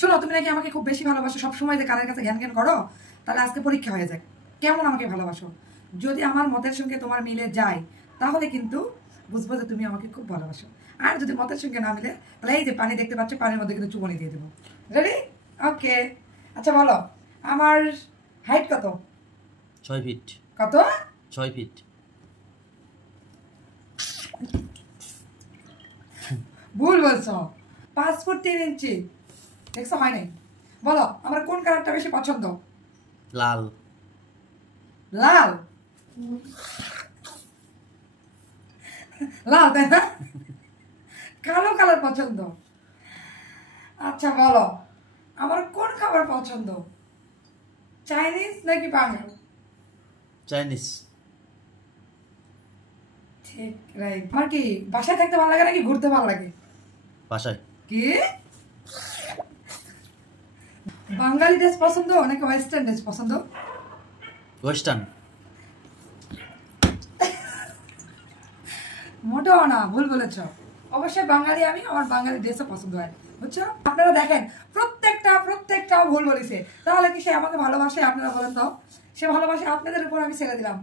শোনো, তুমি নাকি আমাকে খুব বেশি ভালোবাসো, সবসময় যে কানের কাছে জ্ঞান জ্ঞান করো, তাহলে আজকে পরীক্ষা হয়ে যায় কেমন আমাকে ভালোবাসো। যদি আমার মতের সঙ্গে তোমার মিলে যায় তাহলে কিন্তু বুঝবো যে তুমি আমাকে খুব ভালোবাসো। আর যদি মতের সঙ্গে না মিলে তাহলে এই যে পানি দেখতে পাচ্ছ, পানির মধ্যে কিন্তু চুবনি দিয়ে দেবো। রেডি? ওকে। আচ্ছা বলো, আমার হাইট কত? 6 ফিট। কত? 6 ফিট। ভুল বলছো, 5 ফুট 3 ইঞ্চি। দেখছো, হয় নাই। বলো, আমার কোন কালারটা বেশি পছন্দ? লাল। লাল? লাল, তাই না? কালো কালার পছন্দ। আচ্ছা বলো, আমার কোন খাবার পছন্দ? চাইনিজ নাকি বাঙাল? চাইনিজ। ঠিক, রাইট। আমার কি বাসায় থাকতে ভালো লাগে নাকি ঘুরতে ভালো লাগে? বাসায়। কি বাঙালি ড্রেস পছন্দ নাকি ওয়েস্টার্ন ড্রেস পছন্দ? ওয়েস্টার্ন। মোটেও না, ভুল বলেছ। অবশ্যই বাঙালি আমি, আমার বাঙালি ড্রেসও পছন্দ হয়, বুঝছো? আপনারা দেখেন, প্রত্যেকটা ভুল বলেছে। তাহলে কি সে আমাকে ভালোবাসে? আপনারা বলেন তো। সে ভালোবাসে আপনাদের উপর আমি ছেড়ে দিলাম।